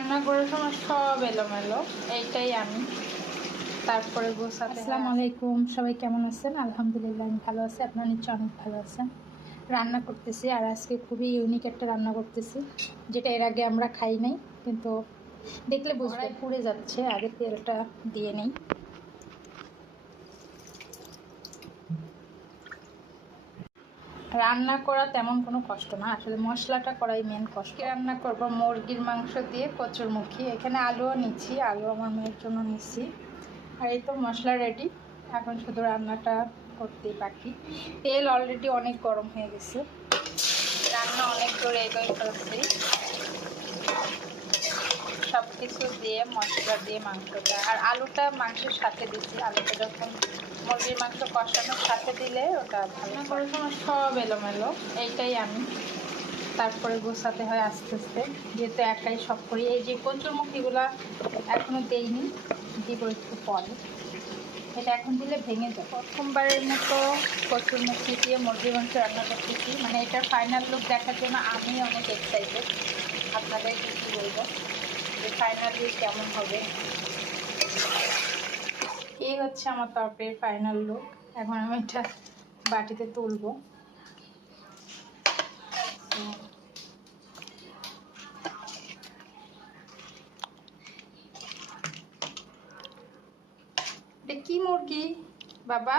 রান্না করার সময় সব এলোমেলো, এইটাই আমি তারপরে গোছাতে। আসসালামু আলাইকুম, সবাই কেমন আছেন? আলহামদুলিল্লাহ আমি ভালো আছি, আপনারা নিশ্চয়ই অনেক ভালো আছেন। রান্না করতেছি, আর আজকে খুবই ইউনিক একটা রান্না করতেছি, যেটা এর আগে আমরা খাই নাই, কিন্তু দেখলে বুঝবে। পুড়ে যাচ্ছে, আগে তেলটা দিয়ে নেই। রান্না করা তেমন কোনো কষ্ট না, আসলে মশলাটা করাই মেন কষ্ট। রান্না করব মুরগির মাংস দিয়ে কচুরমুখী। এখানে আলুও নিচ্ছি, আলু আমার মেয়ের জন্য নিচ্ছি। আর এই তো মশলা রেডি, এখন শুধু রান্নাটা করতেই বাকি। তেল অলরেডি অনেক গরম হয়ে গেছে, রান্না অনেক দূর এগোয় ফেলছি। সব কিছু দিয়ে মশলা দিয়ে মাংসটা, আর আলুটা মাংসের সাথে দিচ্ছি। আলুটা যখন মুরগির মাংস কষানোর সাথে দিলে ওটা ভালো করার সময় সব এলোমেলো, এইটাই আমি তারপরে গোছাতে হয় আস্তে আস্তে, যেহেতু একাই সব করি। এই যে কচুরমুখীগুলা এখনও দেইনি, দিব একটু পরে। এটা এখন দিলে ভেঙে যায়। প্রথমবারের মতো কচুরমুখী দিয়ে মুরগির মাংস রান্না করতেছি, মানে এটার ফাইনাল লুক দেখার জন্য আমি অনেক এক্সাইটেড। আপনাদের কিছু বলবো যে ফাইনালি কেমন হবে। এই হচ্ছে আমার তরকারির ফাইনাল লুক। এখন আমি এটা বাটিতে তুলবো। এটা কি মুরগি বাবা?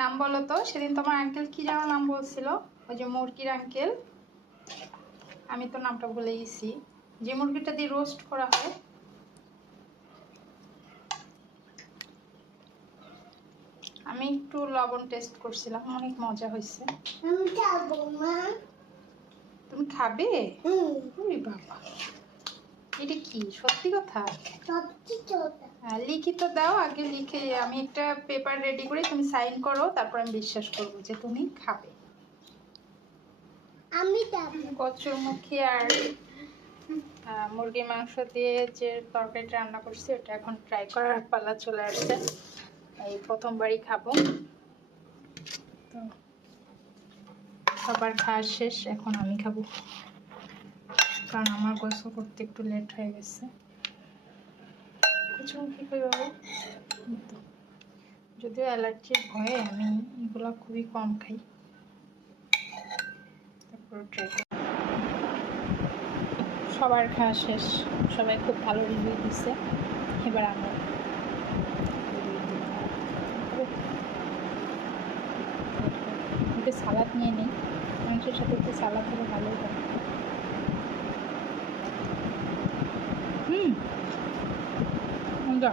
নাম বলো তো। সেদিন তোমার আঙ্কেল কি যেন নাম বলছিল, ওই যে মুরগির আঙ্কেল, আমি তো নামটা ভুলে গেছি। যে মুরগিটা দিয়ে রোস্ট করা হয়। আমি একটু লবণ টেস্ট করছিলাম, অনেক মজা হয়েছে। তুমি খাবে? বাবা, এটা কি সত্যি কথা? হ্যাঁ, লিখিত দাও আগে, লিখে আমি একটা পেপার রেডি করে তুমি সাইন করো, তারপর আমি বিশ্বাস করবো যে তুমি খাবে। আমি কচুরমুখী আর মুরগির মাংস দিয়ে যে তরকারিটা রান্না করছি, ওটা এখন ট্রাই করার পালা চলে আসছে। এই প্রথমবারই খাবো তো, সবার খাওয়া শেষ, এখন আমি খাবো, কারণ আমার গোসল করতে একটু লেট হয়ে গেছে। কচুরমুখী কই বাবু? যদিও অ্যালার্জির ভয়ে আমি এগুলো খুবই কম খাই, তারপর ট্রাই করি। সবার খাওয়া শেষ, সবাই খুব ভালো রিভিউ দিচ্ছে। এবার আমরা একটু সালাদ নিয়ে নিই, মাংসের সাথে একটু সালাদ হলে ভালোই হবে। মজা,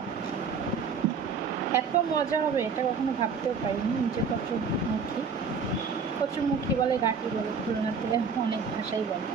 এত মজা হবে এটা কখনো ভাবতেও পারিনি। নিচে কচুরমুখী বলে, গাঁটি বলে, খুলনাতে অনেক ভাষাই বলে।